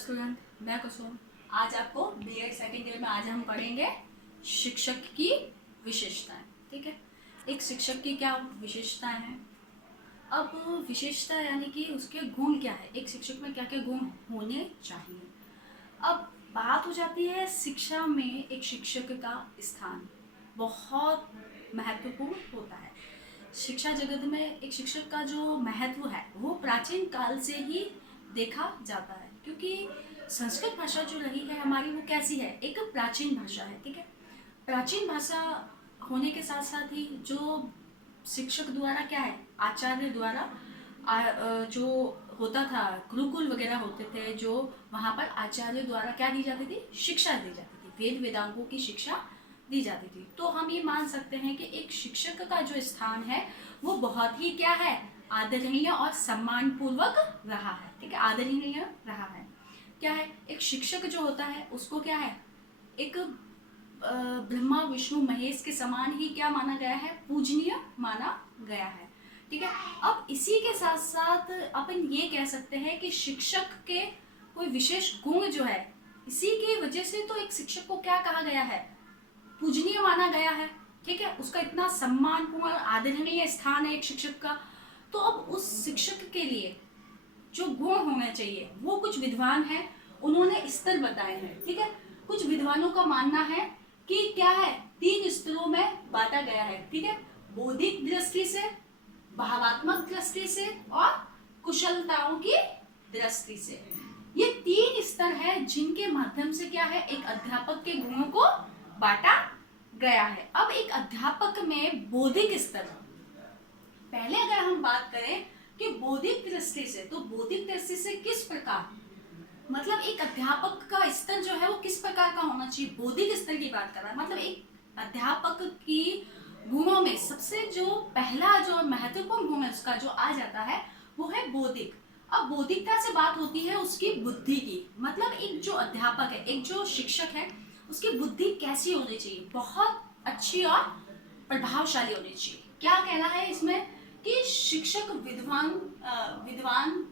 Student, मैं कुसुम। आज आपको बीएड सेकेंड ईयर में आज हम पढ़ेंगे शिक्षक की विशेषताएं। ठीक है, एक शिक्षक की क्या विशेषताएं हैं। अब विशेषता यानी कि उसके गुण क्या है, एक शिक्षक में क्या क्या गुण होने चाहिए। अब बात हो जाती है शिक्षा में एक शिक्षक का स्थान बहुत महत्वपूर्ण होता है। शिक्षा जगत में एक शिक्षक का जो महत्व है वो प्राचीन काल से ही देखा जाता है, क्योंकि संस्कृत भाषा जो रही है हमारी वो कैसी है, एक प्राचीन भाषा है। ठीक है, प्राचीन भाषा होने के साथ साथ ही जो शिक्षक द्वारा क्या है, आचार्य द्वारा जो होता था, गुरुकुल वगैरह होते थे, जो वहाँ पर आचार्य द्वारा क्या दी जाती थी, शिक्षा दी जाती थी, वेद वेदांगों की शिक्षा दी जाती थी। तो हम ये मान सकते हैं कि एक शिक्षक का जो स्थान है वो बहुत ही क्या है, आदरणीय और सम्मान पूर्वक रहा है। ठीक है, आदरणीय रहा है। क्या है, एक शिक्षक जो होता है उसको क्या है, एक ब्रह्मा विष्णु महेश के समान ही क्या माना गया है, पूजनीय माना गया है। ठीक है, अब इसी के साथ साथ अपन ये कह सकते हैं कि शिक्षक के कोई विशेष गुण जो है, इसी की वजह से तो एक शिक्षक को क्या कहा गया है, पूजनीय माना गया है। ठीक है, उसका इतना सम्मानपूर्ण आदरणीय स्थान है एक शिक्षक का। तो अब उस शिक्षक के लिए जो गुण होने चाहिए वो कुछ विद्वान हैं, उन्होंने स्तर बताए हैं। ठीक है, कुछ विद्वानों का मानना है कि क्या है, 3 स्तरों में बांटा गया है। ठीक है, बौद्धिक दृष्टि से, भावात्मक दृष्टि से और कुशलताओं की दृष्टि से। ये 3 स्तर है जिनके माध्यम से क्या है, एक अध्यापक के गुणों को बांटा गया है। अब एक अध्यापक में बौद्धिक स्तर, पहले अगर हम बात करें कि बौद्धिक दृष्टि से, तो बौद्धिक दृष्टि से किस प्रकार, मतलब एक अध्यापक का स्तर जो है वो किस प्रकार का होना चाहिए, बौद्धिक स्तर की बात कर रहा है। मतलब एक अध्यापक की गुणों में सबसे जो पहला जो महत्वपूर्ण गुण है उसका जो आ जाता है वो है बौद्धिक। अब बौद्धिकता से बात होती है उसकी बुद्धि की, मतलब एक जो अध्यापक है, एक जो शिक्षक है, उसकी बुद्धि कैसी होनी चाहिए, बहुत अच्छी और प्रभावशाली होनी चाहिए। क्या कहना है इसमें कि शिक्षक विद्वान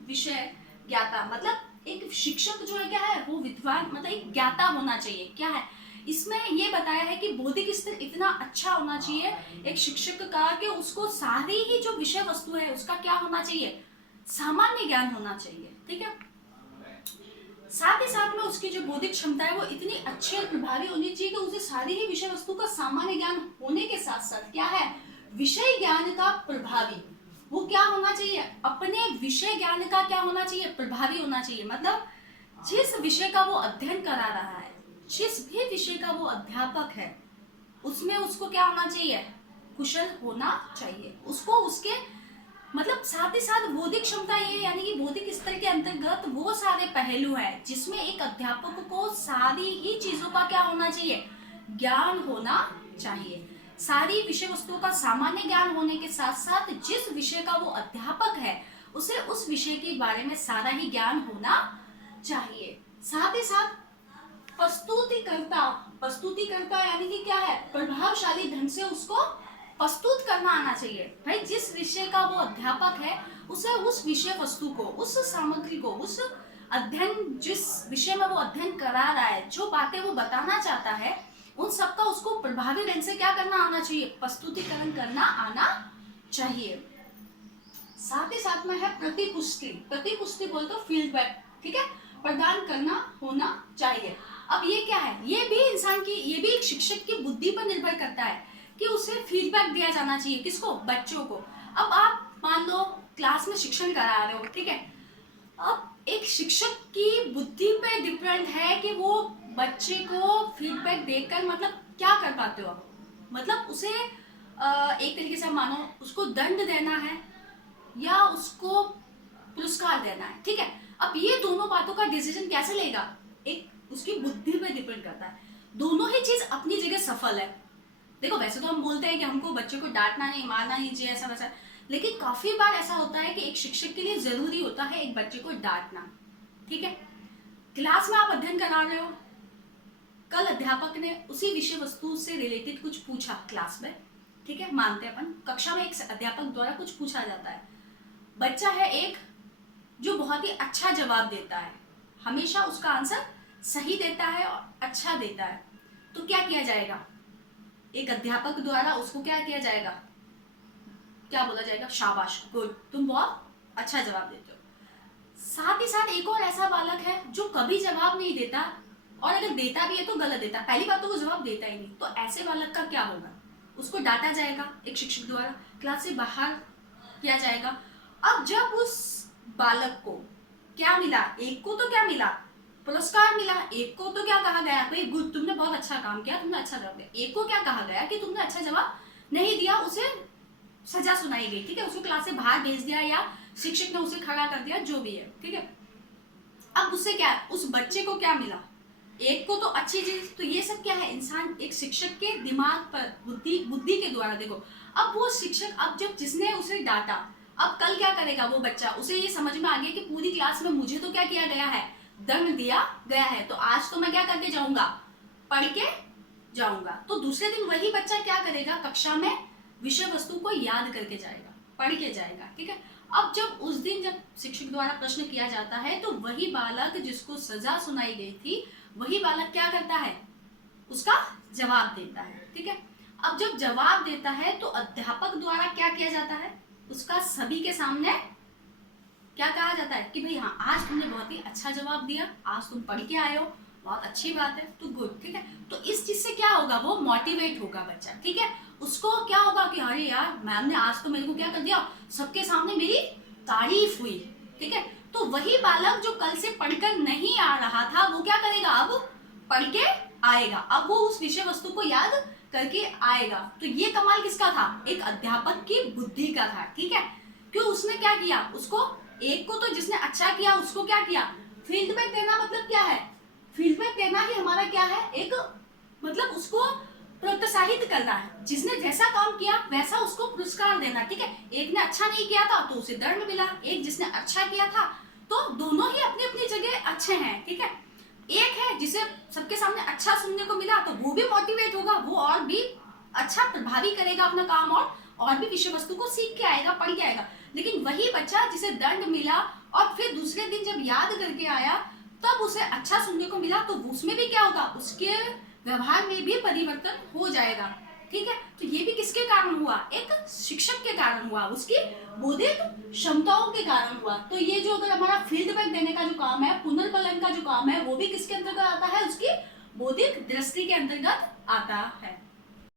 विषय ज्ञाता, मतलब एक शिक्षक जो है क्या है, वो विद्वान मतलब एक ज्ञाता होना चाहिए। क्या है इसमें ये बताया है कि बौद्धिक स्तर इतना अच्छा होना चाहिए एक शिक्षक का कि उसको सारी ही जो विषय वस्तु है उसका क्या होना चाहिए, सामान्य ज्ञान होना चाहिए। ठीक है, साथ ही साथ में उसकी जो बौद्धिक क्षमता है वो इतनी अच्छी और प्रभावी होनी चाहिए कि उसे सारी ही विषय वस्तु का सामान्य ज्ञान होने के साथ साथ क्या है, विषय ज्ञान का प्रभावी, वो क्या होना चाहिए, अपने विषय ज्ञान का क्या होना चाहिए, प्रभावी होना चाहिए। मतलब जिस विषय का वो अध्ययन करा रहा है, जिस भी विषय का वो अध्यापक है, उसमें उसको क्या होना चाहिए, कुशल होना चाहिए। उसको उसके मतलब साथ ही साथ बौद्धिक क्षमता ये यानी कि बौद्धिक स्तर के अंतर्गत वो सारे पहलू हैं जिसमें एक अध्यापक को सारी ही चीजों का क्या होना चाहिए, ज्ञान होना चाहिए। सारी विषय वस्तुओं का सामान्य ज्ञान होने के साथ साथ जिस विषय का वो अध्यापक है उसे उस विषय के बारे में सारा ही ज्ञान होना चाहिए। साथ ही साथ प्रस्तुतिकर्ता यानी कि क्या है, प्रभावशाली ढंग से उसको प्रस्तुत करना आना चाहिए। भाई जिस विषय का वो अध्यापक है उसे उस विषय वस्तु को, उस सामग्री को, उस अध्ययन जिस विषय में वो अध्ययन करा रहा है, जो बातें वो बताना चाहता है, उन सबका उसको प्रभावी ढंग से क्या करना आना चाहिए, प्रस्तुतिकरण करना आना चाहिए। साथ ही साथ में है प्रतिपुष्टि बोल तो फीडबैक, ठीक है, प्रदान करना होना चाहिए। अब ये क्या है, ये भी इंसान की, ये भी एक शिक्षक की बुद्धि पर निर्भर करता है कि उसे फीडबैक दिया जाना चाहिए, किसको, बच्चों को। अब आप मान लो क्लास में शिक्षण करा रहे हो, ठीक है, अब एक शिक्षक की बुद्धि पे डिपेंड है कि वो बच्चे को फीडबैक देकर मतलब क्या कर पाते हो आप, मतलब उसे एक तरीके से मानो उसको दंड देना है या उसको पुरस्कार देना है। ठीक है, अब ये दोनों बातों का डिसीजन कैसे लेगा, एक उसकी बुद्धि पे डिपेंड करता है। दोनों ही चीज अपनी जगह सफल है। देखो वैसे तो हम बोलते हैं कि हमको बच्चे को डांटना नहीं, मारना नहीं चाहिए, ऐसा वैसा, लेकिन काफी बार ऐसा होता है कि एक शिक्षक के लिए जरूरी होता है एक बच्चे को डांटना। ठीक है, क्लास में आप अध्ययन करा रहे हो, कल अध्यापक ने उसी विषय वस्तु से रिलेटेड कुछ पूछा क्लास में, ठीक है, मानते हैं अपन कक्षा में एक अध्यापक द्वारा कुछ पूछा जाता है, बच्चा है एक जो बहुत ही अच्छा जवाब देता है, हमेशा उसका आंसर सही देता है और अच्छा देता है, तो क्या किया जाएगा, एक अध्यापक द्वारा उसको क्या किया जाएगा, क्या बोला जाएगा, शाबाश, गुड, तुम बहुत अच्छा जवाब देते हो। साथ ही साथ एक और ऐसा बालक है जो कभी जवाब नहीं देता, और अगर देता भी है तो गलत देता, पहली बात तो वो जवाब देता ही नहीं, तो ऐसे बालक का क्या होगा, उसको डांटा जाएगा एक शिक्षक द्वारा, क्लास से बाहर किया जाएगा। अब जब उस बालक को क्या मिला, एक को तो क्या मिला, पुरस्कार मिला, एक को तो क्या कहा गया, भाई गुड, तुमने बहुत अच्छा काम किया, तुमने अच्छा जवाब दिया। एक को क्या कहा गया कि तुमने अच्छा जवाब नहीं दिया, उसे सजा सुनाई गई, ठीक है, उसको क्लास से बाहर भेज दिया या शिक्षक ने उसे खड़ा कर दिया, जो भी है, ठीक है। अब उससे क्या, उस बच्चे को क्या मिला, एक को तो अच्छी चीज, तो ये सब क्या है, इंसान एक शिक्षक के दिमाग पर बुद्धि के द्वारा, देखो अब वो शिक्षक, अब जब जिसने उसे डांटा, अब कल क्या करेगा वो बच्चा, उसे ये समझ में आ गया कि पूरी क्लास में मुझे तो क्या किया गया है, दंड दिया गया है, तो आज तो मैं क्या करके जाऊंगा, पढ़ के जाऊंगा। तो दूसरे दिन वही बच्चा क्या करेगा, कक्षा में विषय वस्तु को याद करके जाएगा, पढ़ के जाएगा, ठीक है। अब जब उस दिन जब शिक्षक द्वारा प्रश्न किया जाता है, तो वही बालक जिसको सजा सुनाई गई थी, वही बालक क्या करता है, उसका जवाब देता है, ठीक है। अब जब जवाब देता है तो अध्यापक द्वारा क्या किया जाता है, उसका सभी के सामने क्या कहा जाता है कि भाई हाँ, आज तुमने बहुत ही अच्छा जवाब दिया, आज तुम पढ़ के आए हो, बहुत अच्छी बात है, तो गुड, ठीक है। तो इस चीज से क्या होगा, वो मोटिवेट होगा बच्चा, ठीक है, उसको क्या होगा कि अरे यार, मैम ने आज तो मेरे को क्या कर दिया, सबके सामने मेरी तारीफ हुई, ठीक है। तो वही बालक जो कल से पढ़कर नहीं आ रहा था, वो क्या करेगा, अब पढ़ के आएगा, अब वो उस विषय वस्तु को याद करके आएगा। तो ये कमाल किसका था, एक अध्यापक की बुद्धि का था, ठीक है। क्यों, उसने क्या किया, उसको एक को तो जिसने अच्छा किया उसको क्या किया, फीडबैक देना, मतलब क्या है, फीडबैक देना ही हमारा क्या है, एक मतलब उसको प्रोत्साहित करना है, जिसने जैसा काम किया वैसा उसको पुरस्कार देना, ठीक है। एक ने अच्छा नहीं किया था तो उसे दंड मिला, एक जिसने अच्छा किया था, तो दोनों ही अपनी अपनी जगह अच्छे हैं, ठीक है। एक है जिसे सबके सामने अच्छा सुनने को मिला, तो वो भी मोटिवेट होगा, वो और भी अच्छा प्रभावी करेगा अपना काम, और भी विषय वस्तु को सीख के आएगा, पढ़ के आएगा। लेकिन वही बच्चा जिसे दंड मिला और फिर दूसरे दिन जब याद करके आया तब उसे अच्छा सुनने को मिला, तो उसमें भी क्या होगा, उसके व्यवहार में भी परिवर्तन हो जाएगा, ठीक है। तो ये भी किसके कारण हुआ, एक शिक्षक के कारण हुआ, उसकी बौद्धिक क्षमताओं के कारण हुआ। तो ये जो अगर हमारा फीडबैक देने का जो काम है, पुनर्कलन का जो काम है, वो भी किसके अंतर्गत आता है, उसकी बौद्धिक दृष्टि के अंतर्गत आता है।